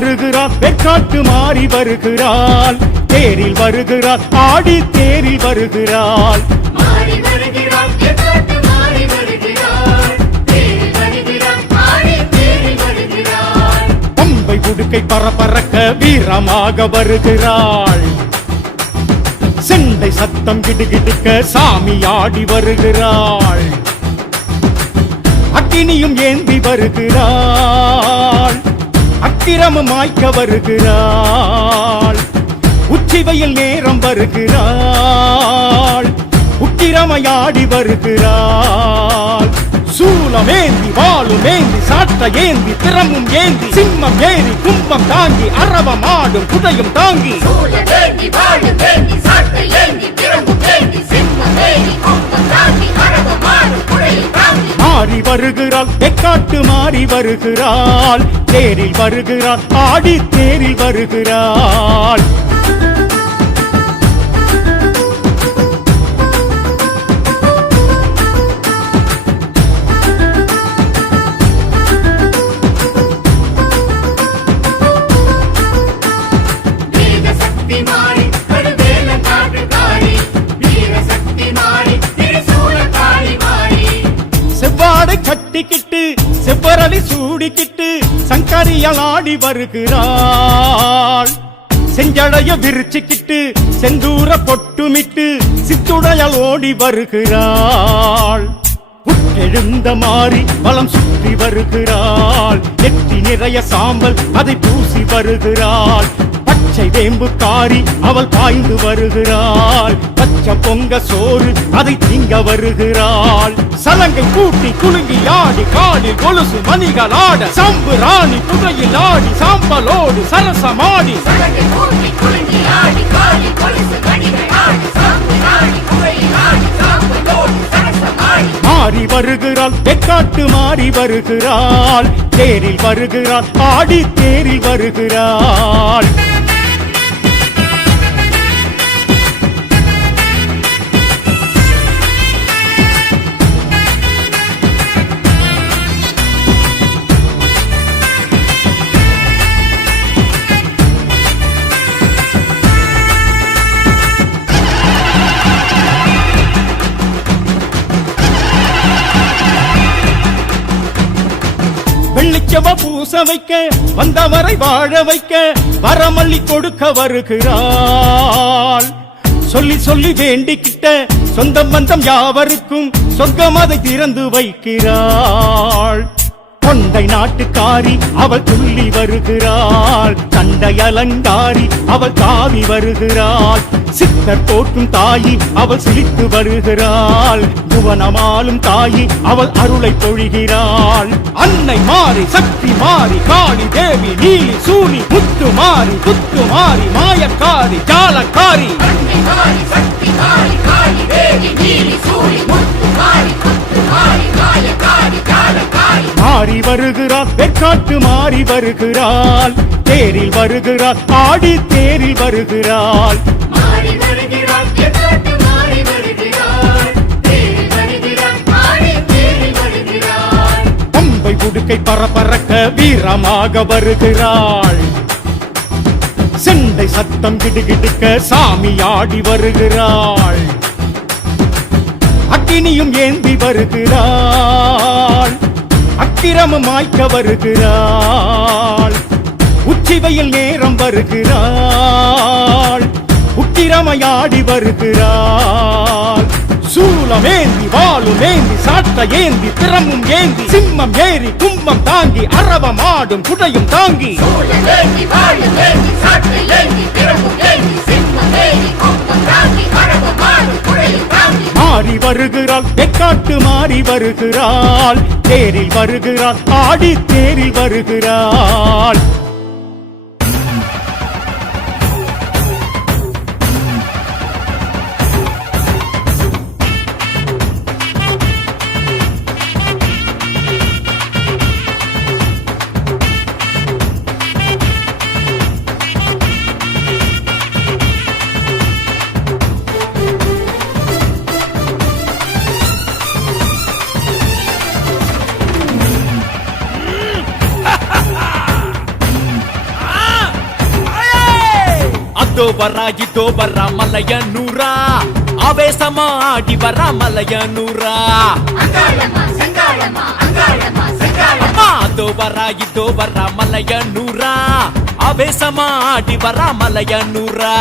வருகிறாள் வெற்காட்டு மாறி வருகிறாள் தேரில் வருகிறாள் ஆடி தேரில் வருகிறாள் பம்பை உடுக்கை பரபரக்க வீரமாக வருகிறாள் செண்டை சத்தம் கிடுகிடுக்க சாமி ஆடி வருகிறாள் அக்கினியும் ஏந்தி வருகிறாள் அக்கிரமம் மாய்க்க வருகிறாள் உச்சிவையில் நேரம் வருகிறாள் உக்கிரமையாடி வருகிறாள் சூலமேந்தி வாளும் ஏந்தி சாட்ட ஏந்தி திறமும் ஏந்தி சிம்மம் ஏறி கும்பம் தாங்கி அரவம் ஆடும் குதையும் தாங்கி மாறி வருகிறாள் வெக்காட்டு மாறி வருகிறாள் தேரில் வருகிறாள் ஆடி தேரில் வருகிறாள் கட்டிக்கிட்டு செவ்வரளி சூடிக்கிட்டு சங்கரியால் ஆடி வருகிறாள் செஞ்சடைய விரிச்சுக்கிட்டு செந்தூர பொட்டுமிட்டு சித்துடையால் ஓடி வருகிறாள் எழுந்த மாறி வலம் சுற்றி வருகிறாள் நெற்றி நிறைய சாம்பல் அதை பூசி வருகிறாள் பச்சை வேம்பு காரி அவள் பாய்ந்து வருகிறாள் பச்சை பொங்க சோறு அதை திங்க வருகிறாள் சலங்கை கூட்டி குலுங்கி ஆடி காலில் கொலுசு மணிகள் ஆட சம்பு ராணி புகையில் ஆடி சாம்பலோடு சரசமாடி மாறி வருகிறாள் வெக்காட்டு மாறி வருகிறாள் தேரில் வருகிறாள் ஆடி தேரில் வருகிறாள் வெள்ளிச்சவ பூச வைக்க வந்தவரை வாழ வைக்க வரமல்லி கொடுக்க வருகிறாள் சொல்லி சொல்லி வேண்டிக்கிட்ட சொந்தம் பந்தம் யாவருக்கும் சொர்க்கம் அதை திறந்து வைக்கிறாள் கொண்டை நாட்டுக்காரி அவள் துள்ளி வருகிறாள் கண்டை அலங்காரி அவள் தாவி வருகிறாள் சித்தர் போற்றும் தாயி அவள் சிரித்து வருகிறாள் புவனமாலும் தாயி அவள் அருளை பொழிகிறாள் அன்னை மாறி சக்தி மாறி காளி தேவி நீலி சூனி முத்து மாறி துத்து மாறி மாயக்காரி ஜாலக்காரி மாறி வருகிறாள் வெக்காட்டு மாறி வருகிறாள் தேரில் வருகிறாள் ஆடி தேரில் வருகிறாள் பம்பை உடுக்கை பரபரக்க வீரமாக வருகிறாள் செண்டை சத்தம் கிடுகிடுக்க சாமி ஆடி வருகிறாள் அக்கினியும் ஏந்தி வருகிறாள் அக்கிரமம் மாய்க்க வருகிறாள் உச்சிவையில் நேரம் வருகிறாள் உக்கிரமையாடி வருகிறாள் சூலமேந்தி வாளும் ஏந்தி சாட்ட ஏந்தி திறமும் ஏந்தி சிம்மம் ஏறி கும்பம் தாங்கி அரவம் ஆடும் குடையும் தாங்கி மாறி வருகிறாள் வெக்காட்டு மாறி வருகிறாள் தேரில் வருகிறாள் ஆடி தேரில் வருகிறாள் அதோ வரா இதோ வரா மலையனூரா ஆவேசமா ஆடி வரா மலையனூரா அதோ வரா இதோ வரா மலையனூரா ஆவேசமா ஆடி வரா மலையனூரா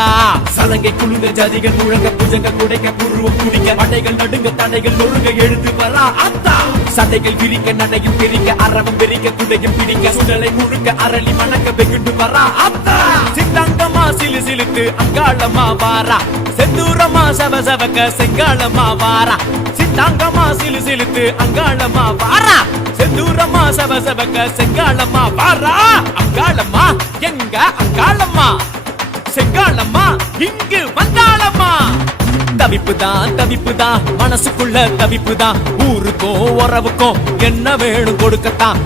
சலங்கை குழுங்க ஜதிகள் முழங்க புஜங்க குடைக்க புருவம் குடிக்க படைகள் நடுங்க தடைகள் நொறுங்க எழுந்து வரா அத்தா சடைகள் விரிக்க நடையும் பிரிக்க அரவம் பெரிக்க குடையும் பிடிக்க சுடலை முழுக்க அரளி மணக்க வெகுண்டு வரா அத்தா சித்தாங்கமா சிலு சிலுத்து அங்காளமா வாரா செந்தூரமா சவ சவக்க செங்காளமா வாரா சித்தாங்கமா சிலு சிலுத்து அங்காளமா வாரா செந்தூரமா சவ சவக்க செங்காளமா வாரா அங்காளம்மா எங்க அங்காளம்மா செங்காளம்மா இங்கு வந்தாளம்மா தவிப்புதான் மனசுக்குள்ள தவிப்புதான் ஊருக்கும் உறவுக்கும் என்ன வேணும் கொடுக்கத்தான்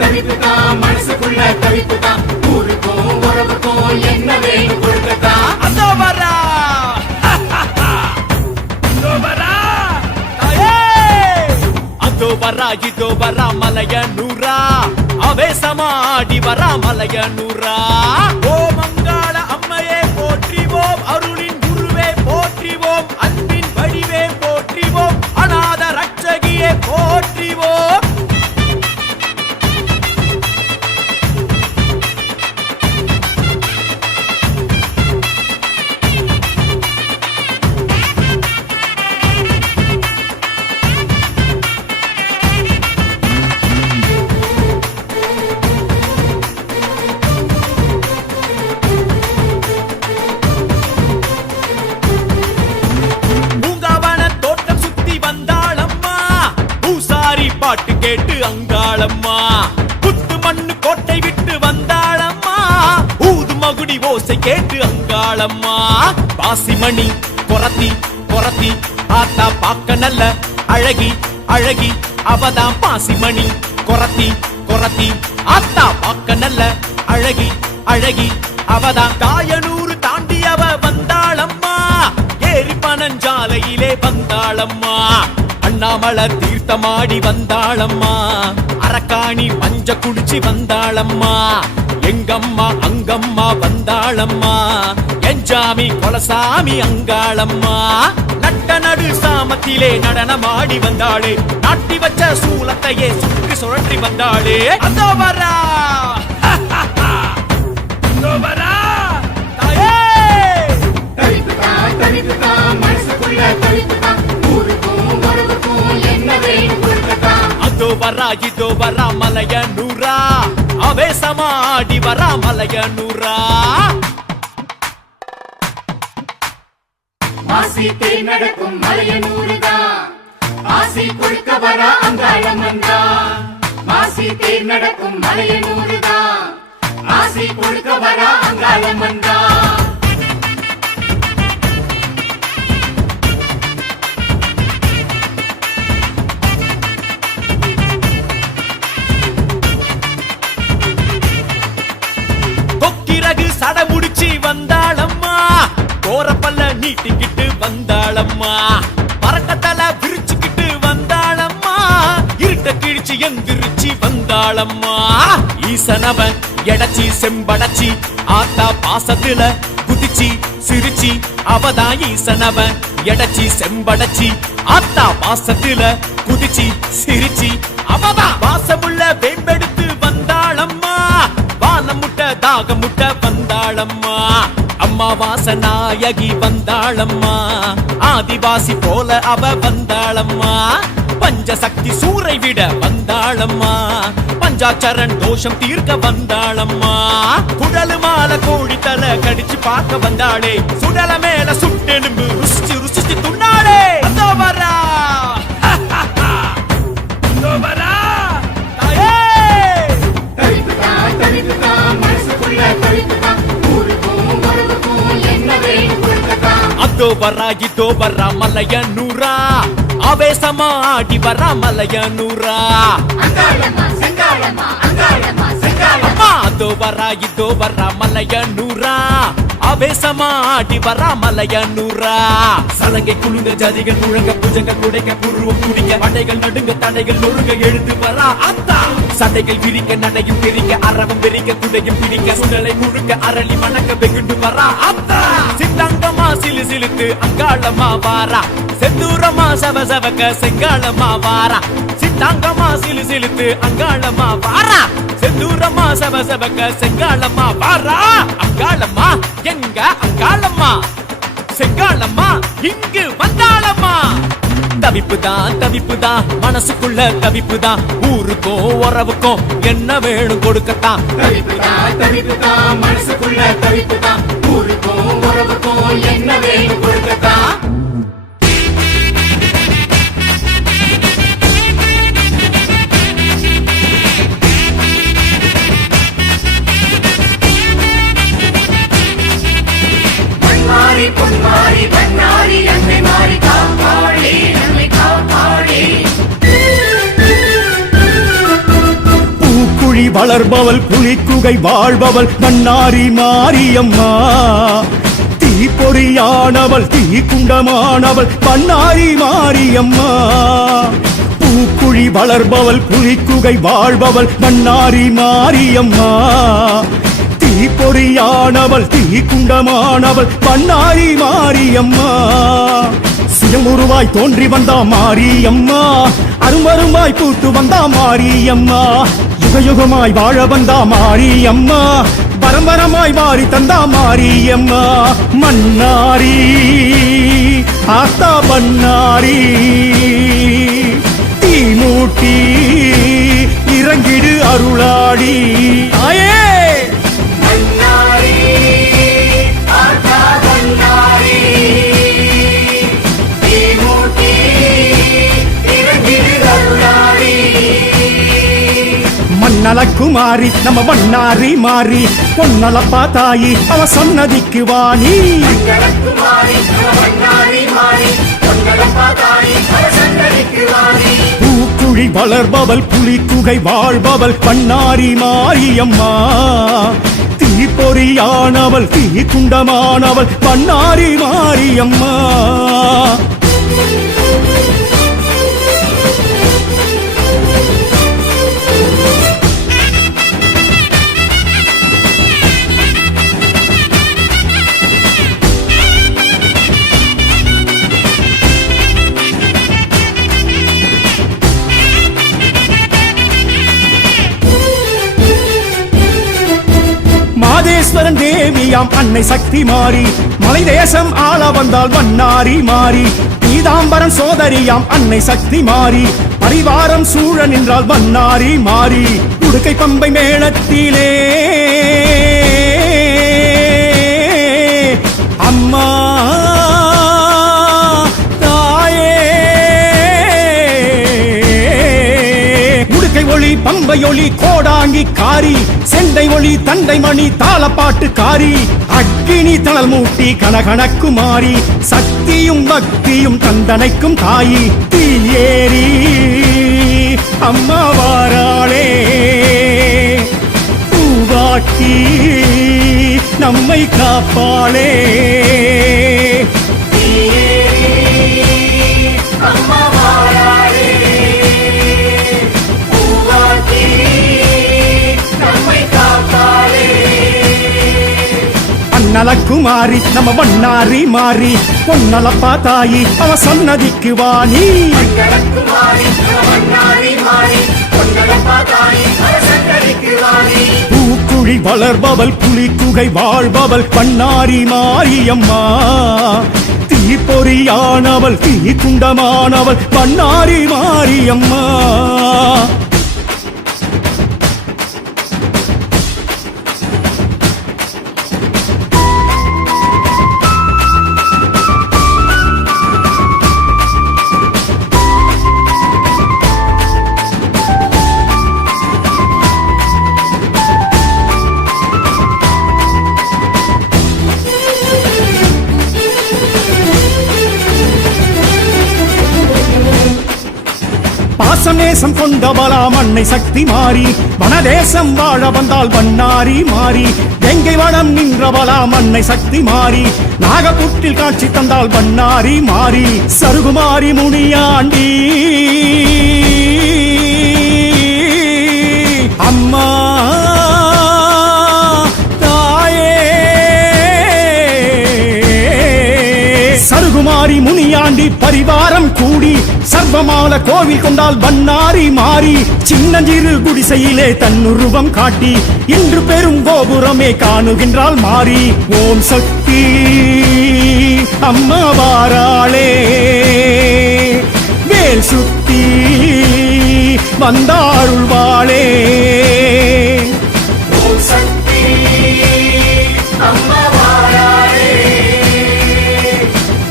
தவிப்புதான் மனசுக்குள்ள தவிப்புதான் ஊருக்கும் உறவுக்கும் என்ன வேணும் கொடுக்கத்தான் அதோ வரா அதோ வரா தாயே அதோ வரா இதோ வரா மலையனூரா ஆவேசமா ஆடி வரா மலையனூரா ஓ மங்காள அம்மையே போற்றிவோம் அருளின் குருவே போற்றிவோம் அன்பின் வடிவே போற்றிவோம் அநாத ரட்சகியே போற்றிவோம் பாட்டு கேட்டு அங்காளம்மா புத்து மண்ணு கோட்டை விட்டு வந்தாளம்மா ஊது மகுடி ஓசை கேட்டு அங்காளம்மா பாசிமணி கொரத்தி கொரத்தி ஆத்தா பாக்க நல்ல அழகி அழகி அவதான் பாசிமணி கொரத்தி கொரத்தி ஆத்தா பாக்க நல்ல அழகி அழகி அவதான் தாயனூர் தாண்டி அவ வந்தாளம்மா ஏரி பனஞ்சாலையிலே வந்தாளம்மா அண்ணாமலை தீர்த்தமாடி வந்தாளம்மா அரக்காணி மஞ்ச குடிச்சு வந்தாளம்மா எங்கம்மா அங்கம்மா வந்தாளம்மா எஞ்சாமி கொலசாமி அங்காளம்மா நட்ட நடு சாமத்திலே நடனமாடி வந்தாளே நாட்டி வச்ச சூலத்தையே சுற்றி சுழற்றி வந்தாளே அதோ வரா அதோ வரா தாயே தவிப்புதான் மனசுக்குள்ள தவிப்புதான் ஊருக்கும் உறவுக்கும் என்ன வேணும் கொடுக்கத்தான் அதோ வரா இதோ வரா மலையனூரா ஆவேசமா ஆடி வரா மலையனூரா மாசி தேர் நடக்கும் மலையனூருதான் ஆசி கொடுக்க வரா அங்காளம்மன்தான் மாசி தேர் நடக்கும் மலையனூருதான் ஆசி கொடுக்க வரா அங்காளம்மன்தான் கொக்கிரகு சட முடிச்சு வந்தாளம்மா கோரப்பல்ல நீட்டிக்கிட்டு வந்தாளம்மா பறக்கத்தல விரிச்சுக்கிட்டு வந்தாளம்மா இருட்ட கிழிச்சு எந்திரிச்சு வந்தாளம்மா ஈசனவன் எடச்சி செம்படச்சி ஆத்தா பாசத்துல குதிச்சி சிரிச்சி அவதான் ஈசனவன் எடச்சி செம்படச்சி ஆத்தா பாசத்துல குதிச்சி சிரிச்சி அவதான் பாசமுள்ள வேம்பெடுத்து வந்தாளம்மா வானம் முட்ட தாக முட்ட வந்தாளம்மா அம்மா வாசநாயகி வந்தாளம்மா ஆதிவாசி போல அவ வந்தாளம்மா பஞ்சசக்தி சூரை விட வந்தாளம்மா பஞ்சாச்சரன் தோஷம் தீர்க்க வந்தாளம்மா குடலு மாலை கோழி தலை கடிச்சு பார்க்க வந்தாளே சுடல மேல சுட்டெலும்பு ருசிச்சு ருசிச்சு துண்ணாளே அதோ வரா அதோ வரா தாயே தவிப்புதான் மனசுக்குள்ள தவிப்புதான் ஊருக்கும் உறவுக்கும் என்ன வேணும் கொடுக்கத்தான் அதோ வரா இதோ வரா மலையனூரா ஆவேசமா ஆடி வரா மலையனூரா அங்காளம்மா அதோ வரா இதோ வரா மலையனூரா ஆவேசமா ஆடி வரா மலையனூரா சலங்கை குழுங்க ஜதிகள் முழங்க புஜங்க குடைக்க புருவம் குடிக்க படைகள் நடுங்க தடைகள் நொறுங்க எழுந்து வரா அத்தா சட்டைகள் விரிக்க நடையும் பிரிக்க அரவம் பெரிக்க குடையும் பிடிக்க சுடலை முழுக்க அரளி மணக்க வெகுண்டு வரா அத்தா சித்தாங்கமா சிலு சிலுத்து அங்காளமா வாரா செந்தூரமா சவ சவக்க செங்காளமா வாரா சித்தாங்கமா சிலு சிலுத்து அங்காளமா வாரா செந்தூரமா சவ சவக்க செங்காளமா வாரா அங்காளம்மா எங்க அங்காளம்மா செங்காளம்மா இங்கு வந்தாளம்மா தவிப்புதான் மனசுக்குள்ள தவிப்புதான் ஊருக்கும் உறவுக்கும் என்ன வேணும் கொடுக்கத்தான் தவிப்புதான் மனசுக்குள்ள தவிப்புதான் ஊருக்கும் உறவுக்கும் என்ன வேணும் கொடுக்கத்தான் பொன்மாரி பன்னாரி அன்னை மாறி காப்பாளி நம்மை காப்பாளி பூக்குழி வளர்பவள் புலிக்குகை வாழ்பவள் மன்னாரி மாரியம்மா தீப்பொறியானவள் தீக்குண்டமானவள் மன்னாரி மாரியம்மா பூக்குழி வளர்பவள் புலிக்குகை வாழ்பவள் மன்னாரி மாரியம்மா தீப்பொறியானவள் தீக்குண்டமானவள் பண்ணாரி மாரியம்மா சுயமுருவாய் தோன்றி வந்தா மாரியம்மா அருமருமாய் பூத்து வந்தா மாரியம்மா யுகயுகமாய் வாழ வந்தா மாரியம்மா பரம்பரமாய் மாறி தந்தா மாரியம்மா மன்னாரி ஆத்தா பண்ணாரி தீமூட்டி இறங்கிடு அருளாடி ஆயே மன்னலக்குமாரி நம்ம மன்னாரி மாறி பொன்னலப்பா தாயி அவ சொன்னதிக்கு வாணி பூக்குழி வளர்பவள் புலிக்குகை வாழ்பவள் பண்ணாரி மாரியம்மா தீப்பொறியானவள் தீக்குண்டமானவள் பண்ணாரி மாரியம்மா மாதேஸ்வரன் தேவியாம் அன்னை சக்தி மாறி மலை தேசம் ஆள வந்தால் மன்னாரி மாறி பீதாம்பரம் சோதரியாம் அன்னை சக்தி மாறி பரிவாரம் சூழ நின்றால் மன்னாரி மாறி உடுக்கை பம்பை மேளத்திலே அம்மா ஒளி பம்பை ஒளி கோடாங்கி காரி செண்டை ஒளி தண்டை மணி தாளப்பாட்டு காரி அக்கினி தளல் மூட்டி கனகனக்கு மாறி சக்தியும் பக்தியும் தந்தனைக்கும் தாயி தீயேரி அம்மா வாராளே பூவாக்கி நம்மை காப்பாளே நலக்குமாரி நம்ம மன்னாரி மாறி பொன்னலப்பா தாயி அவ சொன்னதிக்கு வாணி பூக்குழி வளர்பவள் புலிக்குகை வாழ்பவள் பண்ணாரி மாரியம்மா தீப்பொறியானவள் தீக்குண்டமானவள் பண்ணாரி மாரியம்மா பாசம் நேசம் கொண்டவளாம் அன்னை சக்தி மாறி வனதேசம் வாழ வந்தால் வண்ணாரி மாறி எங்கை வளம் நின்றவளாம் அன்னை சக்தி மாறி நாகப்புற்றில் காட்சி தந்தால் வண்ணாரி மாறி சருகுமாரி முனியாண்டி அம்மா சருகுமாரி முனியாண்டி பரிவாரம் கூடி சர்வமால கோவில் கொண்டால் வண்ணாரி மாறி சின்னஞ்சிறு குடிசையிலே தன்னுருவம் காட்டி இன்று பெரும் கோபுரமே காணுகின்றாள் மாறி ஓம் சக்தி அம்மா வாராளே வேல் சுத்தி வந்தாருள்வாளே ஓம் சக்தி அம்மா வாராளே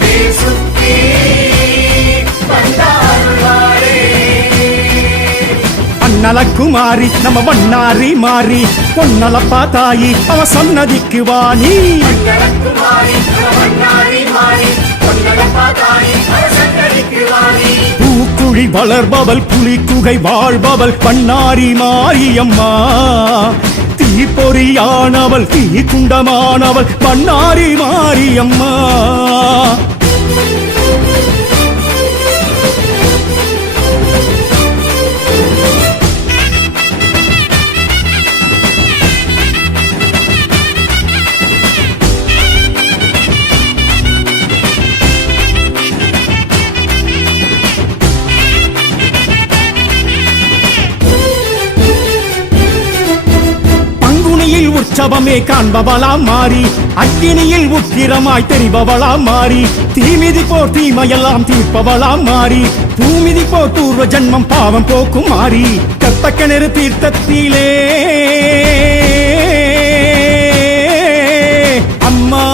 வேல் சுத்தி வந்தாருள்வாளே அண்ணலக்குமாரி நம்ம வண்ணாரி மாறி பொன்னலப்பா தாயி அவ சன்னதிக்கு வாணி மங்களகுமாரி வண்ணாரி மாறி பொன்னலப்பா தாயி சன்னதிக்கு வாணி பூக்குழி வளர்பவள் புலிக்குகை வாழ்பவள் பண்ணாரி மாரியம்மா தீப்பொறியானவள் தீ குண்டமானவள் பண்ணாரி மாரியம்மா உற்சவமே காண்பவளாம் மாறி அக்கினியில் உக்கிரமாய் தெரிபவளாம் மாறி தீமிதி போர் தீமையெல்லாம் தீர்ப்பவளாம் மாறி பூமிதி போர் பூர்வ ஜன்மம் பாவம் போக்கும் மாறி கத்த கிணறு தீர்த்தத்திலே அம்மா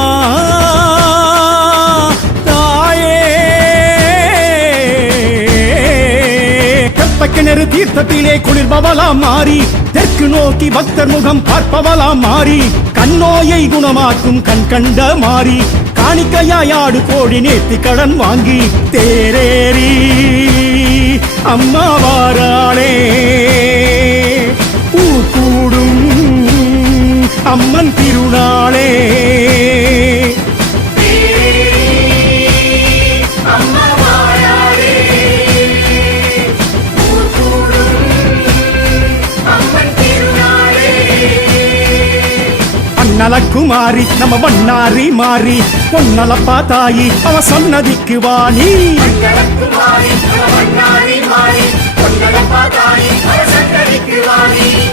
கிணறு தீர்த்தத்திலே குளிர்பவளாம் மாறி தெற்கு நோக்கி பக்தர் முகம் பார்ப்பவளாம் மாறி கண்ணோயை குணமாக்கும் கண் கண்ட மாறி காணிக்கையாடு கோழி நேர்த்தி கடன் வாங்கி தேரேறி அம்மா வாராளே ஊர் கூடும் அம்மன் திருநாளே நலக்குமாரி நம்ம வண்ணாரி மாறி பொன்னலப்பா தாயி அவ சன்னதிக்கு வாணி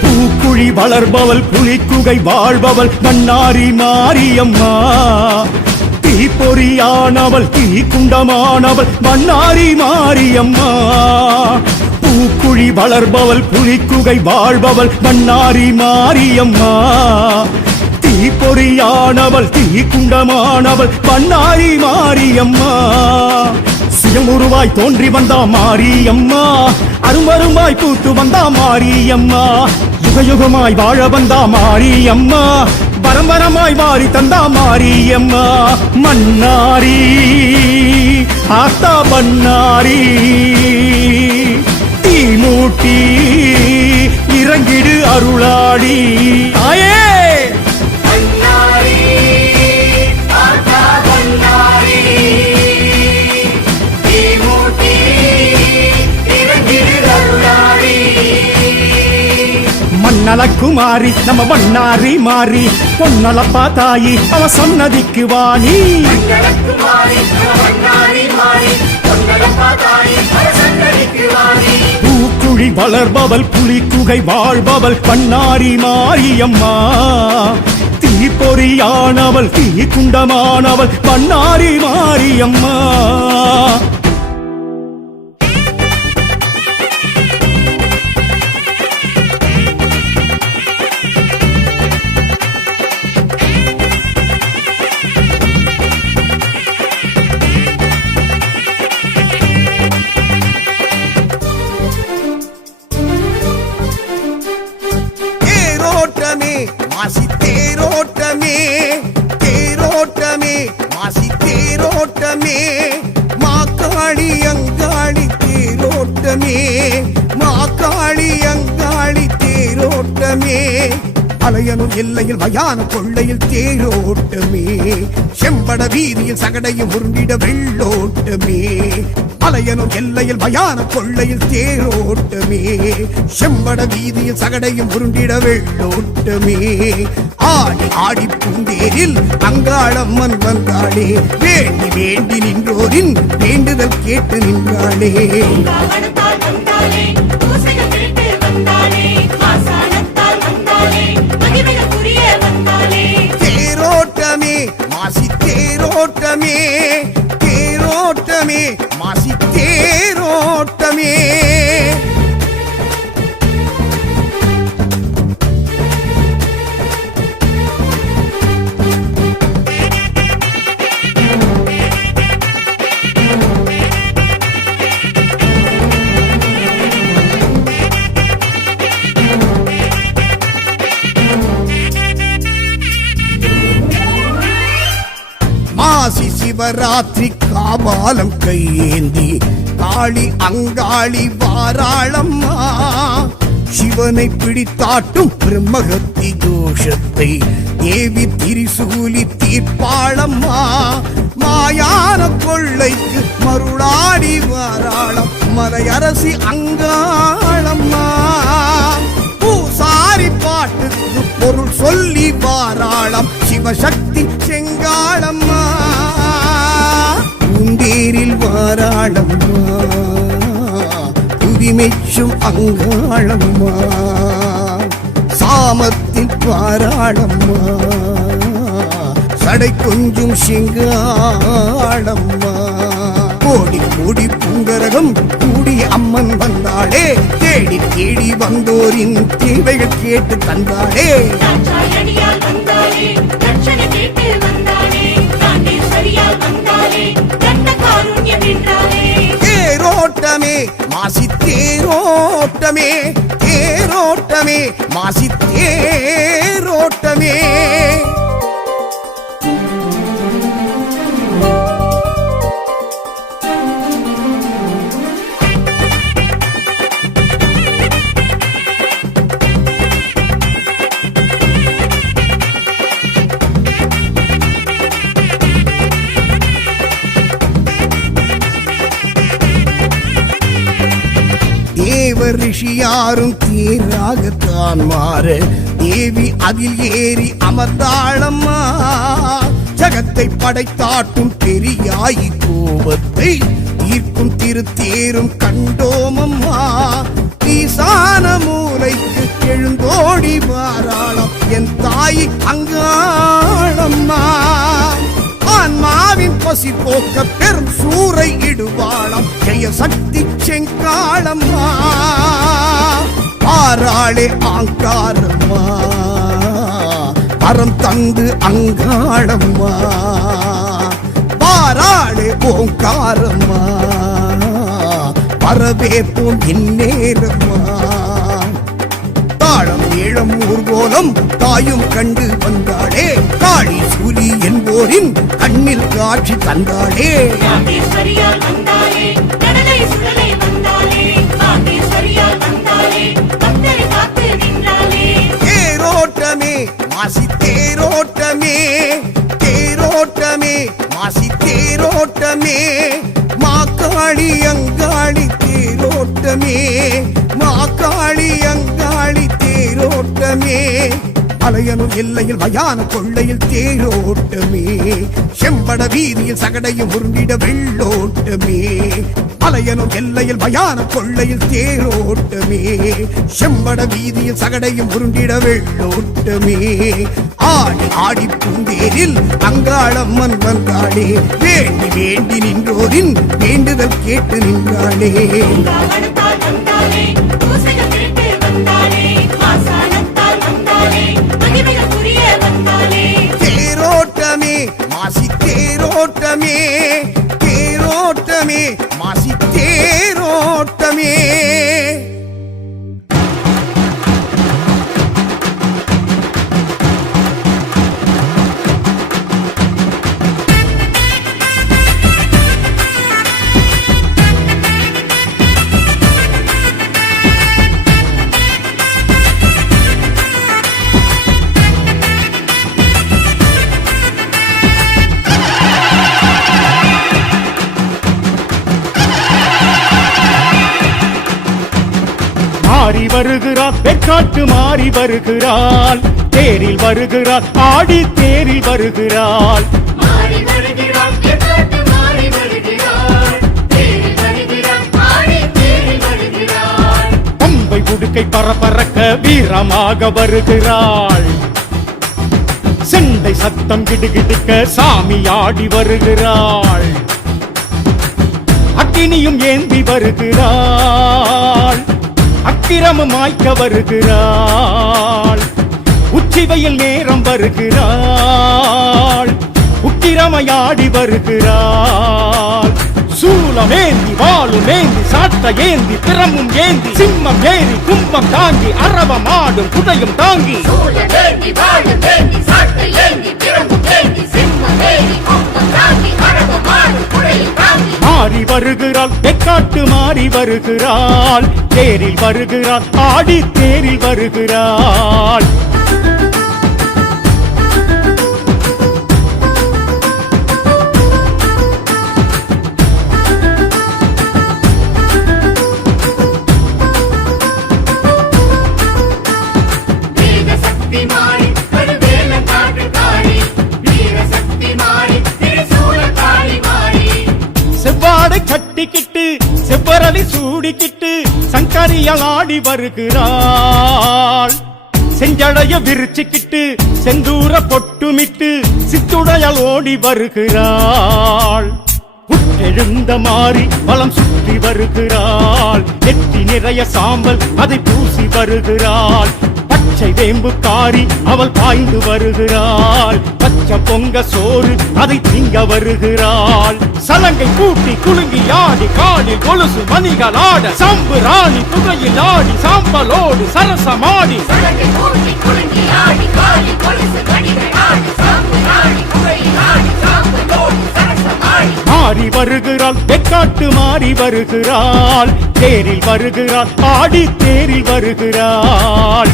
பூக்குழி வளர்பவள் புலிக்குகை வாழ்பவள் வண்ணாரி மாரியம்மா தீப்பொறியானவள் தீ குண்டமானவள் வண்ணாரி மாரியம்மா பூக்குழி வளர்பவள் புலிக்குகை வாழ்பவள் வண்ணாரி மாரியம்மா தீப்பொறியானவள் தீ குண்டமானவள் பண்ணாரி மாரியம்மா சுயமுருவாய் தோன்றி வந்தா மாரியம்மா அருமருமாய் பூத்து வந்தா மாரியம்மா யுகயுகமாய் வாழ வந்தா மாரியம்மா பரம்பரமாய் மாறி தந்தா மாரியம்மா மன்னாரி ஆத்தா பண்ணாரி தீ மூட்டி இறங்கிடு அருளாடி ஆயே நலக்குமாரி நம்ம வண்ணாரி மாறி பொன்னலப்பா தாயி அவ சன்னதிக்கு வாணி பூக்குழி வளர்பவள் புலிக்குகை வாழ்பவள் பண்ணாரி மாரியம்மா தீப்பொறியானவள் தீ குண்டமானவள் பண்ணாரி மாரியம்மா மாக்காளி அங்காளி தேரோட்டமே மலையனூர் எல்லையில் மயான கொள்ளையில் தேரோட்டமே, செம்பட வீதியில் சகடையும் உருண்டிட வெள்ளோட்டமே. மலையனூர் எல்லையில் மயான கொள்ளையில் தேரோட்டமே, செம்பட வீதியில் சகடையும் உருண்டிட வெள்ளோட்டமே. ஆடி ஆடி பூந்தேரில் அங்காளம்மன் வந்தாளே, வேண்டி வேண்டி நின்றோரின் வேண்டுதல் கேட்டு நின்றாளே. காவணத்தால் வந்தாளே, பூசைகள் திருட்டு வந்தாளே, மாசாணத்தால் வந்தாளே, மகிமைக்குரிய வந்தாளே. தேரோட்டமே மாசி தேரோட்டமே, தேரோட்டமே மாசி தேரோட்டமே. மாசி சிவராத்திரி காபாலம் கையேந்தி காளி அங்காளி வாராளம்மா, சிவனை பிடித்தாட்டும் பிரம்மகத்தி தோஷத்தை தேவி திரிசூலி தீர்ப்பாளம்மா. மாயான கொள்ளைக்கு மருளாடி வாராளம் மலையரசி அங்காளம்மா. பூசாரி பாட்டுக்கு பொருள் சொல்லி வாராளம் சிவசக்தி செங்காளம்மா. பூந்தேரில் வாராளம்மா, புதிமெச்சும் அங்காளம்மா. சாமத்தில் வாராளம்மா, சடை கொஞ்சும் செங்காளம்மா. கோடி கோடி பூங்கரகம் கூடி அம்மன் வந்தாளே, தேடி தேடி வந்தோரின் தேவைகள் கேட்டு தந்தாளே. தாட்சாயணியால் வந்தாளே, தட்சணை கேட்டு வந்தாளே, தாண்டேஸ்வரியால் வந்தாளே, தன்ன காருண்யம் என்றாளே. தேரோட்டமே மாசி தேரோட்டமே, தேரோட்டமே மாசி தேரோட்டமே. தேவர் ரிஷியாரும் தேராகத்தான் மாற தேவி அதில் ஏறி அமர்ந்தாளம்மா. ஜகத்தை படைத்தாட்டும் பெரியாயி கோபத்தை தீர்க்கும் திருத்தேரும் கண்டோமம்மா. ஈசான மூலைக்கு எழுந்தோடி வாராளம் என் தாய் அங்காளம்மா. ஆன்மாவின் பசி போக்க பெரும் சூறை இடுவாளம் ஜெய சக்தி செங்காளம்மா. பாராளே ஆங்காரம்மா, பரம் தந்து அங்காளம்மா. பாராளே ஓங்காரம்மா, பரவேற்போம் இந்நேரம்மா. தாளம் ஏழம் ஊர்கோலம் தாயும் கண்டு வந்தாளே, காளி சூலி என்போரின் கண்ணில் காட்சி தந்தாளே. தாண்டேஸ்வரியால் வந்தாளே, கடலை சுடலை வந்தாளே, தாண்டேஸ்வரியால் வந்தாளே, பக்தரை காத்து நின்றாளே. தேரோட்டமே மாசி தேரோட்டமே, தேரோட்டமே மாசி தேரோட்டமே. மாக்காளி அங்காளி தேரோட்டமே, மாக்காளி அங்காளி தேரோட்டமே. மலையனூர் எல்லையில் மயான கொள்ளையில் தேரோட்டமே, செம்பட வீதியில் சகடையும் உருண்டிட வெள்ளோட்டமே. மலையனூர் எல்லையில் மயான கொள்ளையில் தேரோட்டமே, செம்பட வீதியில் சகடையும் உருண்டிட வெள்ளோட்டமே. ஆடி ஆடி பூந்தேரில் அங்காளம்மன் வந்தாளே, வேண்டி வேண்டி நின்றோரின் வேண்டுதல் கேட்டு நின்றாளே. காவணத்தால் வந்தாளே, பூசைகள் திருட்டு வந்தாளே, மாசாணத்தால் வந்தாளே, மகிமைக்குரிய வந்தாளே. தேரோட்டமே மாசி தேரோட்டமே, தேரோட்டமே மாசி தேரோட்டமே. வருகிறாள் வெற்காட்டு மாறி வருகிறாள் தேரில் வருகிறாள் ஆடி தேரில் வருகிறாள் மாறி வருகிறாள் எக்காட்டு மாறி வருகிறாள் தேரில் வருகிறாள் ஆடி தேரில் வருகிறாள் பம்பை உடுக்கை பரபரக்க வீரமாக வருகிறாள் செண்டை சத்தம் கிடுகிடுக்க சாமி ஆடி வருகிறாள் அக்கினியும் ஏந்தி வருகிறாள் அக்கிரமம் மாய்க்க வருகிறாள் உச்சிவையில் நேரம் வருகிறாள் உக்கிரமையாடி வருகிறாள் சூலமேந்தி வாளுமேந்தி சாட்ட ஏந்தி திறமும் ஏந்தி சிம்மம் ஏறி கும்பம் தாங்கி அரவம் ஆடும் குடையும் தாங்கி சூலமேந்தி வாளுமேந்தி சாட்டை ஏந்தி திறமும் ஏந்தி சிம்மம் ஏறி கும்பம் தாங்கி அரவம் ஆடும் குடையும் தாங்கி மாறி வருகிறாள் தெற்காட்டு மாறி வருகிறாள் தேரில் வருகிறாள் ஆடி தேரில் வருகிறாள் வீரசக்தி மாறி கருவேல காட்டுக்காரி வீரசக்தி மாறி திரிசூலக்காரி மாறி செவ்வாடை கட்டிக்கிட்டு செவ்வரளி சூடிக்கிட்டு சங்கரியால் ஆடி வருகிறாள் செஞ்சடைய விரிச்சுக்கிட்டு செந்தூர பொட்டுமிட்டு சித்துடையால் ஓடி வருகிறாள் புற்றெழுந்த மாறி வலம் சுற்றி வருகிறாள் நெற்றி நிறைய சாம்பல் அதை பூசி வருகிறாள் பச்சை வேம்புக்காரி அவள் பாய்ந்து வருகிறாள் பச்சை பொங்க சோறு அதை திங்க வருகிறாள் சலங்கை கூட்டி குலுங்கி ஆடி காலில் கொலுசு மணிகள் ஆட சம்பு ராணி புகையில் ஆடி சாம்பலோடு சரசமாடி சலங்கை கூட்டி குலுங்கி ஆடி காலி கொலுசு மணிகள் ஆடி சாம்பு ஆடி குகையில் ஆடி சாம்பலோடு சரசமாடி மாறி வருகிறாள் வெக்காட்டு மாறி வருகிறாள் தேரில் வருகிறாள் ஆடி தேரில் வருகிறாள்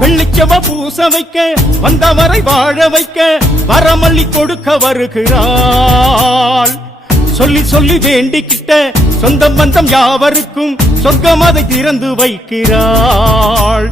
வெள்ளிச்சவ பூச வைக்க வந்தவரை வாழ வைக்க வரமல்லி கொடுக்க வருகிறாள் சொல்லி சொல்லி வேண்டிக்கிட்ட சொந்தம் பந்தம் யாவருக்கும் சொர்க்கம் அதை திறந்து வைக்கிறாள்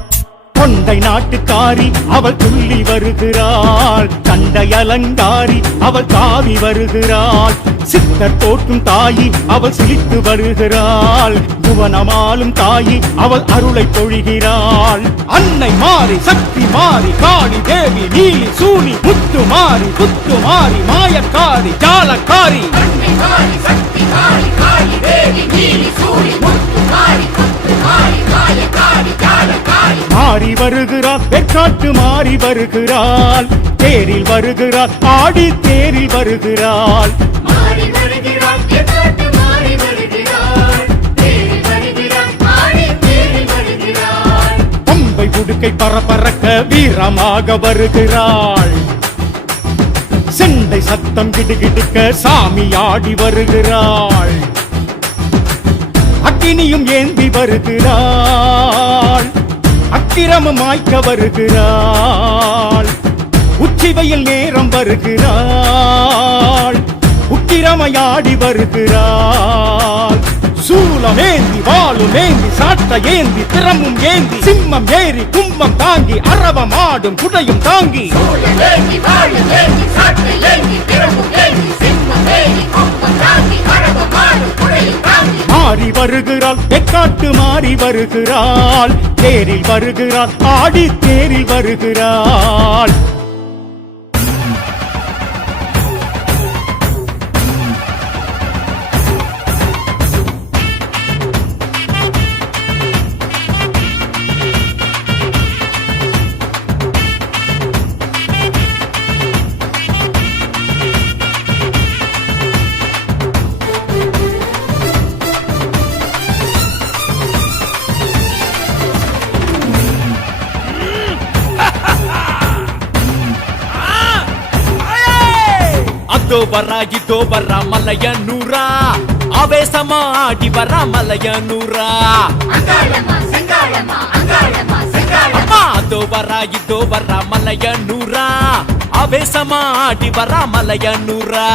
கொண்டை நாட்டுக்காரி அவள் துள்ளி வருகிறாள் கண்டை அலங்காரி அவள் தாவி வருகிறாள் சித்தர் போற்றும் தாயி அவள் சிரித்து வருகிறாள் புவனமாலும் தாயி அவள் அருளை பொழிகிறாள் அன்னை மாறி சக்தி மாறி காளி தேவி நீலி சூனி முத்து மாறி புத்து மாறி மாயக்காரி ஜாலக்காரி அன்னை மாறி சக்தி மாறி காளி தேவி நீலி சூரி முத்து மாறி புத்து மாறி மாயக்காரி ஜாலக்காரி மாறி வருகிறாள் வெற்காட்டு மாறி வருகிறாள் தேரில் வருகிறாள் ஆடி தேரில் வருகிறாள் மாறி வருகிறாள் எக்காட்டு மாறி வருகிறாள் தேரில் வருகிறாள் ஆடி தேரில் வருகிறாள் பம்பை உடுக்கை பரபரக்க வீரமாக வருகிறாள் செண்டை சத்தம் கிடுகிடுக்க சாமி ஆடி வருகிறாள் அக்கினியும் ஏந்தி வருகிறாள் அக்கிரமம் மாய்க்க வருகிறாள் உச்சிவையில் நேரம் வருகிறாள் உக்கிரமையாடி வருகிறாள் சூலமேந்தி வாளுமேந்தி சாட்ட ஏந்தி திறமும் ஏந்தி சிம்மம் ஏறி கும்பம் தாங்கி அரவம் ஆடும் குடையும் தாங்கி சூலமேந்தி வாளுமேந்தி சாட்டை ஏந்தி திறமும் ஏந்தி சிம்மம் ஏறி கும்பம் தாங்கி அரவம் ஆடும் குடையும் தாங்கி மாறி வருகிறாள் வெக்காட்டு மாறி வருகிறாள் தேரில் வருகிறாள் ஆடி தேரில் வருகிறாள் அதோ வரா மலையனூரா ஆவேசமா ஆடி வரா மலையனூரா அங்காளம்மா செங்காளம்மா அங்காளம்மா செங்காளம்மா அம்மா அதோ வரா மலையனூரா ஆவேசமா ஆடி வரா மலையனூரா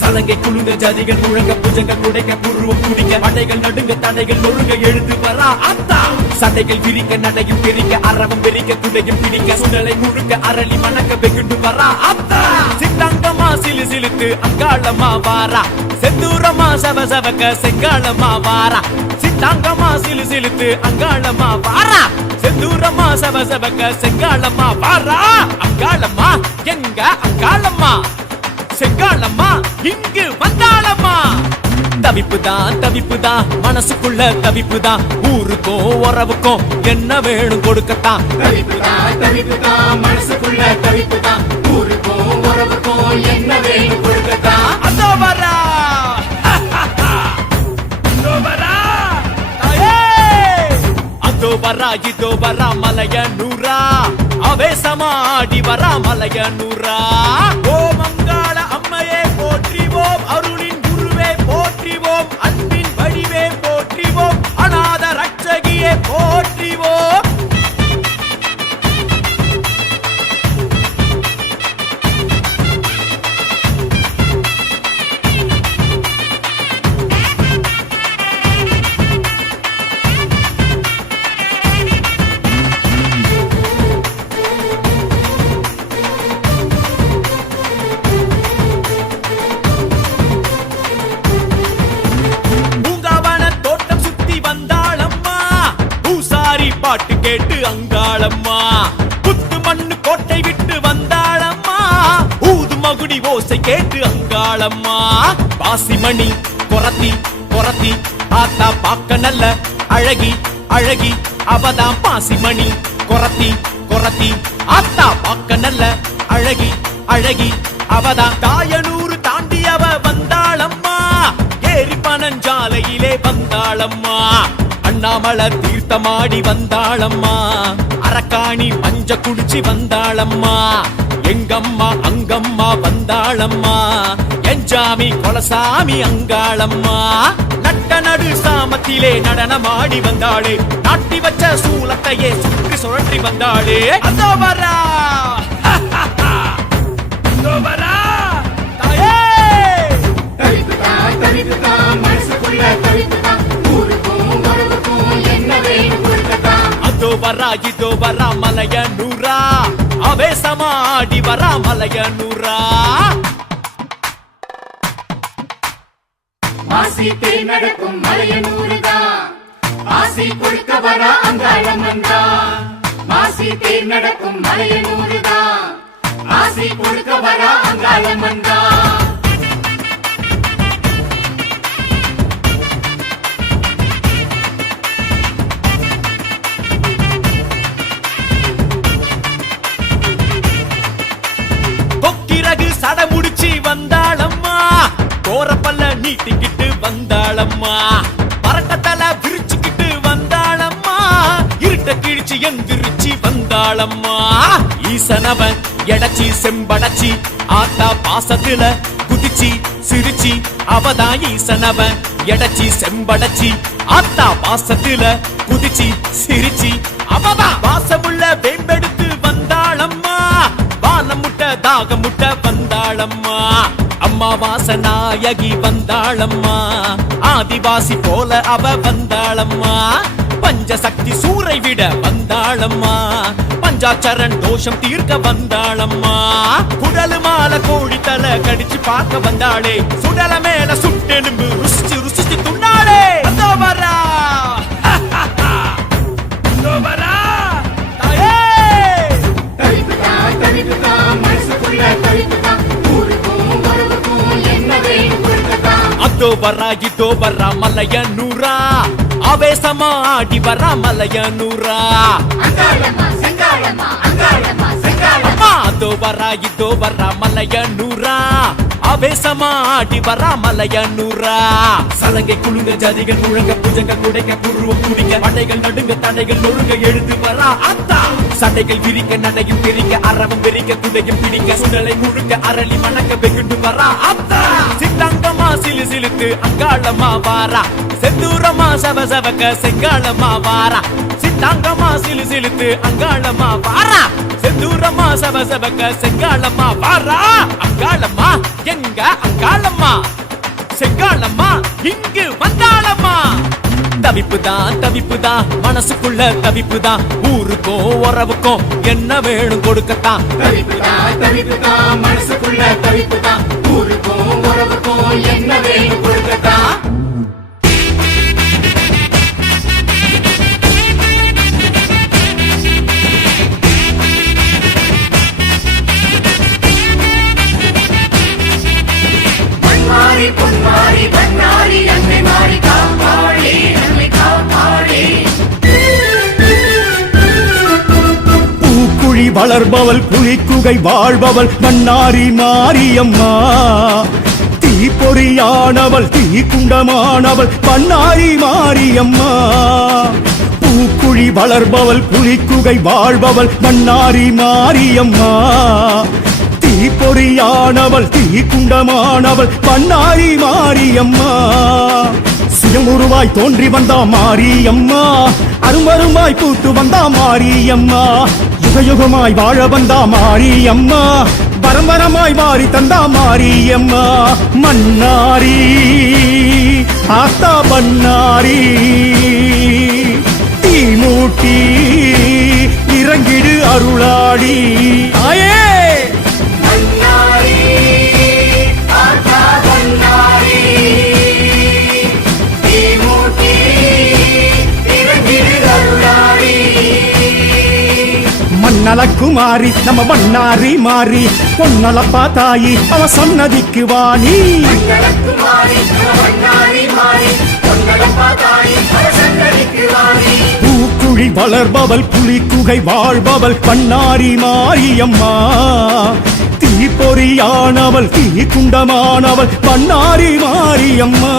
சலங்கை குலுங்க ஜதிகள் முழங்க புஜங்க குடைக்க புருவம் குடிக்க படைகள் நடுங்க தடைகள் நொறுங்க எழுந்து வரா அத்தா சண்டைகள் விரிக்க நடையும் பிரிக்க அரவம் பெரிக்க குடையும் பிடிக்க சுடலை முழுக்க அரளி மணக்க வெகுண்டு வரா அத்தா சித்தாங்கமா சிலு சிலுத்து அங்காளம்மா வாரா செந்தூரமா சவ சவக்க செங்காளம்மா வாரா சித்தாங்கமா சிலு சிலுத்து அங்காளம்மா வாரா செந்தூரமா சவ சவக்க செங்காளம்மா வாரா அங்காளம்மா எங்க அங்காளம்மா செங்காளம்மா இங்கு வந்தாளம்மா தவிப்புதான் மனசுக்குள்ள தவிப்புதான் ஊருக்கும் உறவுக்கும் என்ன வேணும் கொடுக்கத்தான் தவிப்புதான் மனசுக்குள்ள தவிப்புதான் ஊருக்கும் உறவுக்கும் என்ன வேணும் கொடுக்கத்தான் அதோ வரா இதோ வரா மலையனூரா ஆவேசமா ஆடி வரா மலையனூரா ஓம் அங்காள அம்மையே போற்றிவோம் அருளின் குருவே போற்றிவோம் அன்பின் வடிவே போற்றிவோம் அநாத ரட்சகியே போற்றிவோம் பாட்டு கேட்டு அங்காளம்மா புத்து மண்ணு கோட்டை விட்டு வந்தாளம்மா ஊது மகுடி ஓசை கேட்டு அங்காளம்மா பாசிமணி கொரத்தி ஆத்தா பாக்க நல்ல அழகி அவதான் பாசிமணி கொரத்தி ஆத்தா பாக்க நல்ல அழகி அவதான் தாயனூறு தாண்டி அவ வந்தாளம்மா ஏரி பனஞ்சாலையிலே வந்தாளம்மா அண்ணாமல தீர்த்தமாடி வந்தாளம்மா அரக்காணி மஞ்ச குடிச்சு வந்தாளம்மா எங்கம்மா அங்கம்மா வந்தாளம்மா எஞ்சாமி கொலசாமி அங்காளம்மா நட்ட நடு சாமத்திலே நடனமாடி வந்தாளே நாட்டி வச்ச சூலத்தையே சுற்றி சுழற்றி வந்தாளே அதோ வரா தாயே தவிப்புதான் மனசுக்குள்ள தவிப்புதான் ஊருக்கும் உறவுக்கும் என்ன வேணும் கொடுக்கத்தான் அதோ வரா மலையனூரா ஆவேசமா ஆடி வரா மலையனூரா மாசி தேர் நடக்கும் மலையனூருதான் ஆசி கொடுக்க வரா அங்காளம்மன்தான் மாசி தேர் நடக்கும் மலையனூருதான் ஆசி கொடுக்க வரா அங்காளம்மன்தான் கொக்கிரகு சட முடிச்சு வந்தாளம்மா கோரப்பல்ல நீட்டிக்கிட்டு வந்தாளம்மா பரட்டத்தல விரிச்சுக்கிட்டு வந்தாளம்மா இருட்ட கிழிச்சு எந்திரிச்சு வந்தாளம்மா ஈசனவன் எடச்சி செம்படச்சி ஆத்தா பாசத்துல குதிச்சி சிரிச்சி அவதான் ஈசனவன் எடச்சி செம்படச்சி ஆத்தா பாசத்துல குதிச்சி சிரிச்சி அவதான் பாசமுள்ள வேம்பெடுத்து வந்தாளம்மா வானமுட்ட தாகமுட்ட வந்தாளம்மா அம்மா வாசநாயகி வந்தாளம்மா ஆதிவாசி போல அவ வந்தாளம்மா பஞ்சசக்தி சூரை விட வந்தாளம்மா பஞ்சாச்சரன் தோஷம் தீர்க்க வந்தாளம்மா குடலு மால கோழி தலை கடிச்சு பார்க்க வந்தாளே சுடல மேல சுட்டெலும்பு ருசிச்சு துண்ணாளே அதோ வரா தாயே தவிப்புதான் மனசுக்குள்ள தவிப்புதான் ஊருக்கும் உறவுக்கும் என்ன வேணும் கொடுக்கத்தான் அதோ வரா மலையனூரா ஆவேசமா ஆடி வரா மலையனூரா அங்காளம்மா செங்காளம்மா அங்காளம்மா செங்காளம்மா அம்மா அதோ வரா மலையனூரா ஆவேசமா ஆடி வரா மலையனூரா சலங்கை குலுங்க ஜதிகள் முழங்க புஜங்க குடைக்க புருவம் குடிக்க படைகள் நடுங்க தடைகள் நொறுங்க எழுந்து வரா அத்தா சண்டைகள் விரிக்க நடையும் பிரிக்க அரவம் விரிக்க குடையும் பிடிக்க சுடலை முழுக்க அரளி மணக்க வெகுண்டு வரா அத்தா சித்தாங்கமா சிலு சிலுத்து அங்காளமா வாரா செந்தூரமா சவ சவக்க செங்காளமா வாரா சித்தாங்கமா சிலு சிலுத்து அங்காளமா வாரா செந்தூரமா சவ சவக்க செங்காளமா வாரா அங்காளம்மா எங்க அங்காளம்மா செங்காளம்மா இங்கு வந்தாளம்மா தவிப்புதான் மனசுக்குள்ள தவிப்புதான் ஊருக்கும் உறவுக்கும் என்ன வேணும் கொடுக்கத்தான் தவிப்புதான் மனசுக்குள்ள தவிப்புதான் ஊருக்கும் உறவுக்கும் என்ன வேணும் கொடுக்கத்தான் பொன்மாரி பொன்மாரி பொன்னாரி அன்னை மாறி காப்பாளி அன்னை காப்பாளி பூக்குழி வளர்பவள் புலிக்குகை வாழ்பவள் மன்னாரி மாரியம்மா தீப்பொறியானவள் தீக்குண்டமானவள் மன்னாரி மாரியம்மா பூக்குழி வளர்பவள் புலிக்குகை வாழ்பவள் மன்னாரி மாரியம்மா தீப்பொறியானவள் தீக்குண்டமானவள் மன்னாரி மாரியம்மா சுயமுருவாய் தோன்றி வந்தா மாரியம்மா அருமருமாய் பூத்து வந்தா மாரியம்மா யுகயுகமாய் வாழ வந்தா மாரியம்மா பரம்பரமாய் மாறி தந்தா மாரியம்மா மன்னாரி ஆத்தா மன்னாரி தீமூட்டி இறங்கிடு அருளாடி ஆயே மன்னலக்குமாரி நம்ம மன்னாரி மாறி பொன்னலப்பா தாயி அவ சன்னதிக்கு வாணி பூக்குழி வளர்பவள் புலிக்குகை வாழ்பவள் பன்னாரி மாரியம்மா தீப்பொறியானவள் தீக்குண்டமானவள் பன்னாரி மாரியம்மா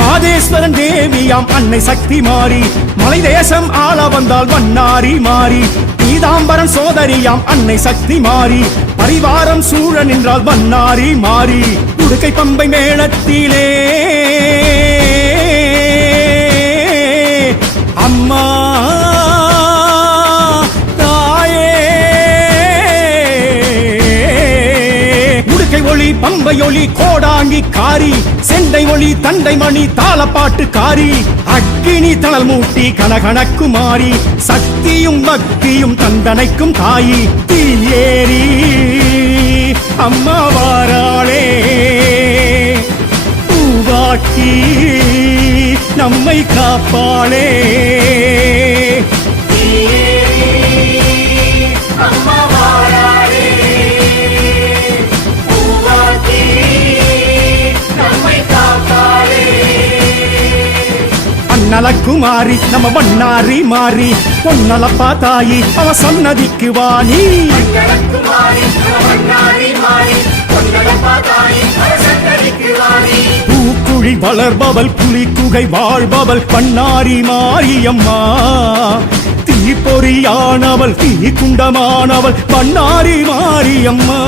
மாதேஸ்வரன் தேவியாம் அன்னை சக்தி மாறி மலை தேசம் ஆள வந்தால் மன்னாரி மாறி பீதாம்பரன் சோதரியாம் அன்னை சக்தி மாறி பரிவாரம் சூழ நின்றால் மன்னாரி மாறி உடுக்கை பம்பை மேளத்திலே அம்மா ஒளி பம்பை ஒளி கோடாங்கி காரி செண்டை ஒளி தண்டை மணி தாளப்பாட்டு காரி அக்கினி தணல் மூட்டி கனகனக்குமாரி சக்தியும் பக்தியும் தந்தனைக்கும் தாயி தீயேரி அம்மா வாராளே பூவாக்கி நம்மை காப்பாளே நலக்குமாரி நம்ம மன்னாரி மாறி பொன்னலப்பா தாயி அவ சன்னதிக்கு வாணி பூக்குழி வளர்பவள் புலிக்குகை வாழ்பவள் பன்னாரி மாரியம்மா தீப்பொறியானவள் தீக்குண்டமானவள் பன்னாரி மாரியம்மா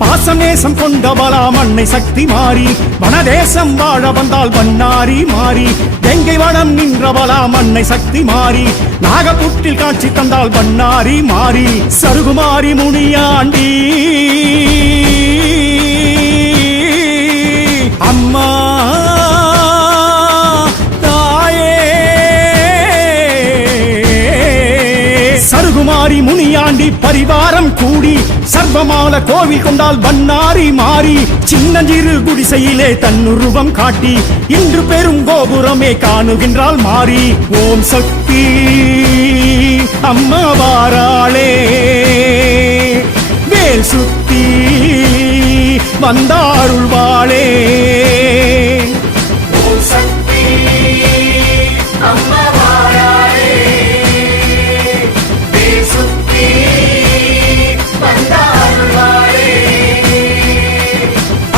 பாசநேசம் கொண்டவளாம் அன்னை சக்தி மாறி வனதேசம் வாழ வந்தால் மன்னாரி மாறி வெங்கை வனம் நின்றவளாம் அன்னை சக்தி மாறி நாகப்புற்றில் காட்சி தந்தால் மன்னாரி மாறி சருகுமாரி முனியாண்டி கருமாரி முனியாண்டி பரிவாரம் கூடி சர்வமால கோவில் கொண்டால் வண்ணாரி மாறி சின்னஞ்சிறு குடிசையிலே தன்னுருவம் காட்டி இன்று பெரும் கோபுரமே காணுகின்றாள் மாறி ஓம் சக்தி அம்மா வாராளே வேல் சுத்தி வந்தாருள்வாளே ஓம் சக்தி அம்மா வாராளே வேல் சுத்தி வந்தாருள்வாளே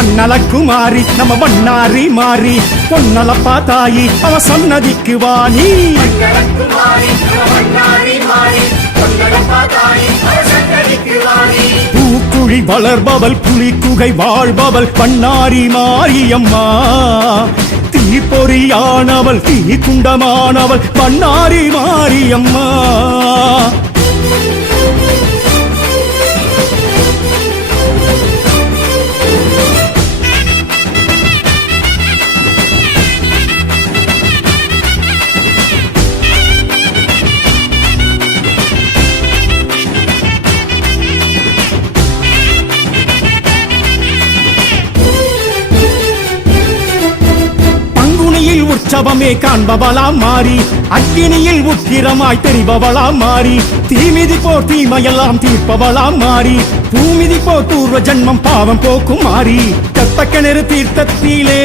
அண்ணலக்குமாரி நம்ம வண்ணாரி மாறி பொன்னலப்பா தாயி அவ சன்னதிக்கு வாணி மங்களகுமாரி வண்ணாரி மாறி பொன்னலப்பா தாயி அவ சன்னதிக்கு வாணி பூக்குழி வளர்பவள் புலிக்குகை வாழ்பவள் பண்ணாரி மாரியம்மா தீப்பொறியானவள் தீ குண்டமானவள் பண்ணாரி மாரியம்மா உற்சவமே காண்பவளாம் மாறி அக்கினியில் உக்கிரமாய் தெரிபவளாம் மாறி தீமிதி போர் தீமையெல்லாம் தீர்ப்பவளாம் மாறி பூமிதி போர் பூர்வ ஜன்மம் பாவம் போக்கும் மாறி கத்தக்கிணறு தீர்த்தத்திலே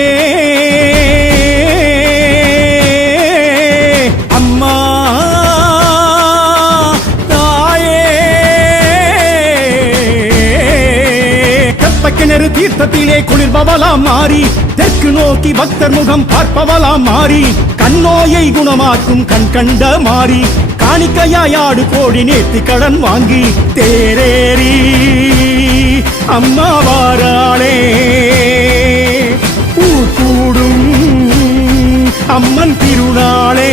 அம்மா கிணறு தீர்த்தத்திலே குளிர்பவளாம் மாறி தெற்கு நோக்கி பக்தர் முகம் பார்ப்பவளாம் மாறி கண்ணோயை குணமாக்கும் கண் கண்ட மாறி காணிக்கையாடு கோடி நேர்த்தி கடன் வாங்கி தேரேறி அம்மா வாராளே பூ கூடும் அம்மன் திருநாளே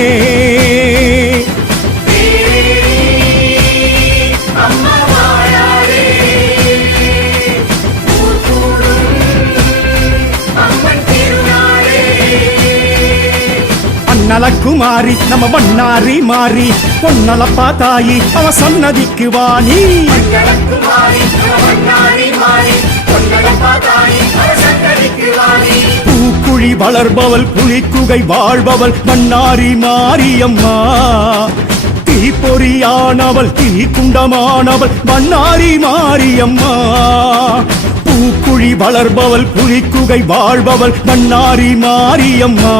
நலக்குமாரி நம்ம வண்ணாரி மாறி பொன்னலப்பா தாயி அவ சன்னதிக்கு வாணி பூக்குழி வளர்பவள் புலிக்குகை வாழ்பவள் வண்ணாரி மாரியம்மா தீப்பொறியானவள் தீ குண்டமானவள் வண்ணாரி மாரியம்மா பூக்குழி வளர்பவள் புலிக்குகை வாழ்பவள் வண்ணாரி மாரியம்மா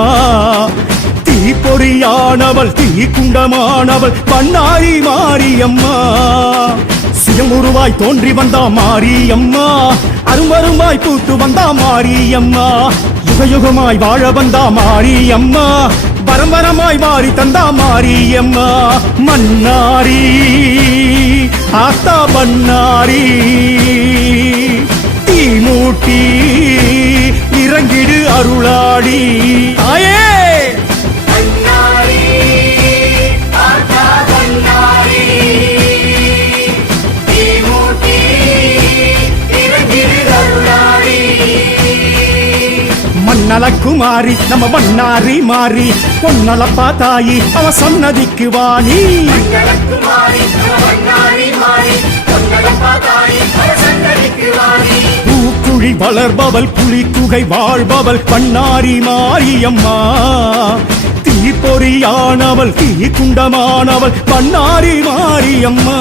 தீப்பொறியானவள் தீ குண்டமானவள் பண்ணாரி மாரியம்மா சுயமுருவாய் தோன்றி வந்தா மாரியம்மா அருமருமாய் பூத்து வந்தா மாரியம்மா யுகயுகமாய் வாழ வந்தா மாரியம்மா பரம்பரமாய் மாறி தந்தா மாரியம்மா மன்னாரி ஆத்தா பண்ணாரி தீ மூட்டி இறங்கிடு அருளாடி ஆயே நலக்குமாரி நம்ம வண்ணாரி மாறி பொன்னலப்பா தாயி அவ சன்னதிக்கு வாணி பூக்குழி வளர்பவள் புலிக்குகை வாழ்பவள் பண்ணாரி மாரியம்மா தீப்பொறியானவள் தீ குண்டமானவள் பண்ணாரி மாரியம்மா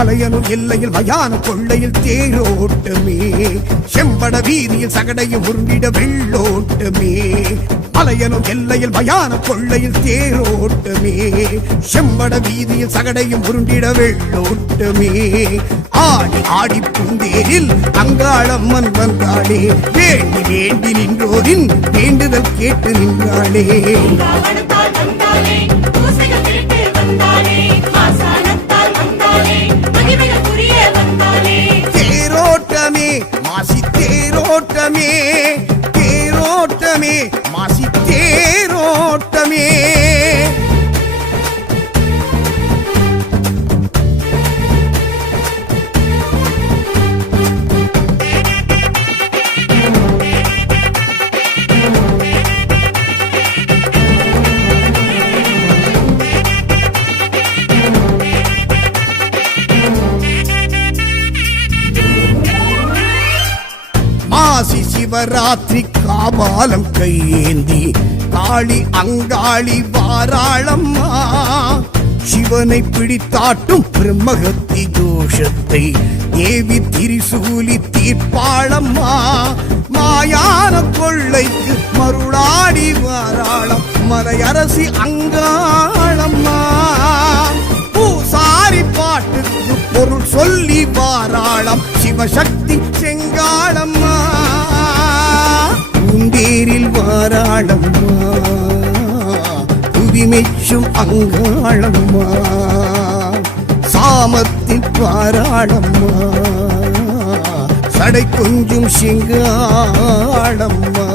அலையனும் எல்லையில் மயான கொள்ளையில் தேரோட்டமே செம்பட வீதியில் சகடையும் உருண்டிட வெள்ளோட்டமே அலையனும் எல்லையில் மயான கொள்ளையில் தேரோட்டமே செம்பட வீதியில் சகடையும் உருண்டிட வெள்ளோட்டமே ஆடி ஆடி பூந்தேரில் அங்காளம்மன் வந்தாளே வேண்டி வேண்டி நின்றோரின் வேண்டுதல் கேட்டு நின்றாளே ராவணத்தால் வந்தாளே பூசைகள் கேட்டு வந்தாளே மாசானத்தால் வந்தாளே மகிமைகள் புரிய வந்தாளே தேரோட்டமே மாசி தேரோட்டமே தேரோட்டமே மாசி தேரோட்டமே மாசி சிவராத்திரி காபாலம் கையேந்தி காளி அங்காளி வாராளம்மா சிவனை பிடித்தாட்டும் பிரம்மகத்தி தோஷத்தை தேவி திரிசூலி தீர்ப்பாளம்மா மாயான கொள்ளைக்கு மருளாடி வாராளம் மலையரசி அங்காளம்மா பூசாரி பாட்டுக்கு பொருள் சொல்லி வாராளம் சிவசக்தி செங்காளம்மா பூந்தேரில் வாராளம்மா துதிமெச்சும் அங்காளம்மா சாமத்தில் வாராளம்மா சடை கொஞ்சும் செங்காளம்மா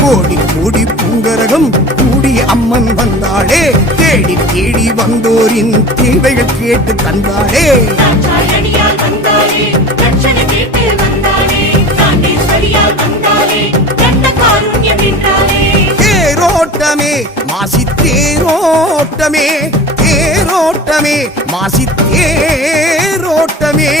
கோடி கோடி பூங்கரகம் கூடி அம்மன் வந்தாளே தேடி தேடி வந்தோரின் தேவைகள் கேட்டு தந்தாளே தாட்சாயணியால் வந்தாளே ரட்சணை கேட்டு வந்தாளே காண்டேஸ்வரியால் வந்தாளே கண்ட காருண்யம் என்றாளே தேரோட்டமே மாசி தேரோட்டமே தேரோட்டமே மாசி தேரோட்டமே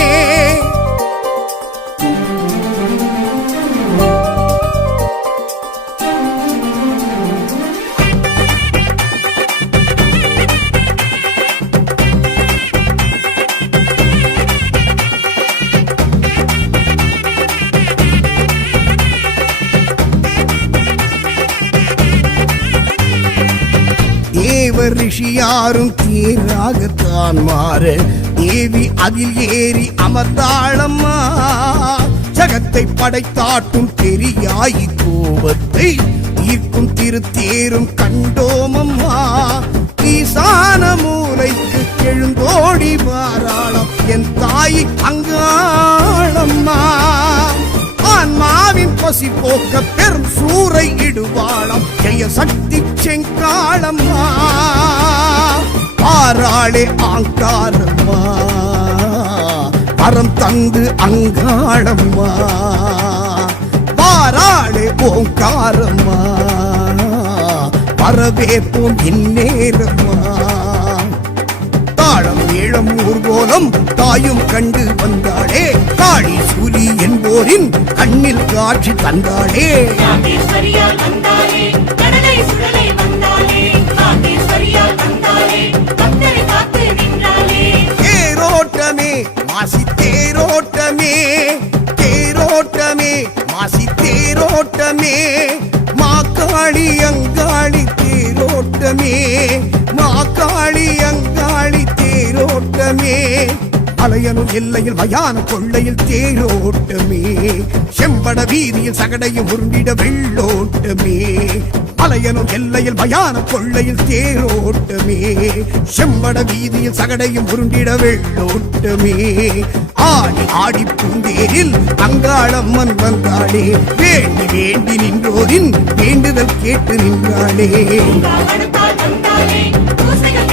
தேவர் ரிஷியாரும் தேராகத்தான் மாற தேவி அதில் ஏறி அமர்ந்தாளம்மா ஜகத்தை படைத்தாட்டும் பெரியாயி கோபத்தை தீர்க்கும் திருத்தேரும் கண்டோமம்மா ஈசான மூலைக்கு எழுந்தோடி வாராளம் என் தாய் அங்காளம்மா ஆன்மாவின் பசி போக்க பெரும் சூறை இடுவாளம் ஜெய சக்தி செங்காளம்மா பாராளே ஆங்காரம்மா பரம் தந்து அங்காளம்மா பாராளே ஓங்காரம்மா பரவேப்போம் இந்நேரம்மா தாளம் ஏழம் ஊர்கோலம் தாயும் கண்டு வந்தாளே காளி சூலி என்போரின் கண்ணில் காட்சி தந்தாளே காண்டேஸ்வரியால் வந்தாளே கடலை சுடலை வந்தாளே காண்டேஸ்வரியால் வந்தாளே பக்தரை காத்து நின்றாளே தேரோட்டமே மாசி தேரோட்டமே தேரோட்டமே மாசி தேரோட்டமே மாக்காளி அங்காளி தேரோட்டமே மாக்காளி அங்காளி தேரோட்டமே அலையனும் எல்லையில் மயான கொள்ளையில் தேரோட்டமே செம்பட வீதியில் சகடையும் உருண்டிட வெள்ளோட்டமே அலையனும் எல்லையில் மயான கொள்ளையில் தேரோட்டமே செம்பட வீதியில் சகடையும் உருண்டிட வெள்ளோட்டமே ஆடி ஆடி பூந்தேரில் அங்காளம்மன் வந்தாளே வேண்டி வேண்டி நின்றோரின் வேண்டுதல் கேட்டு நின்றாளே ராவணத்தால் வந்தாளே பூசைகள்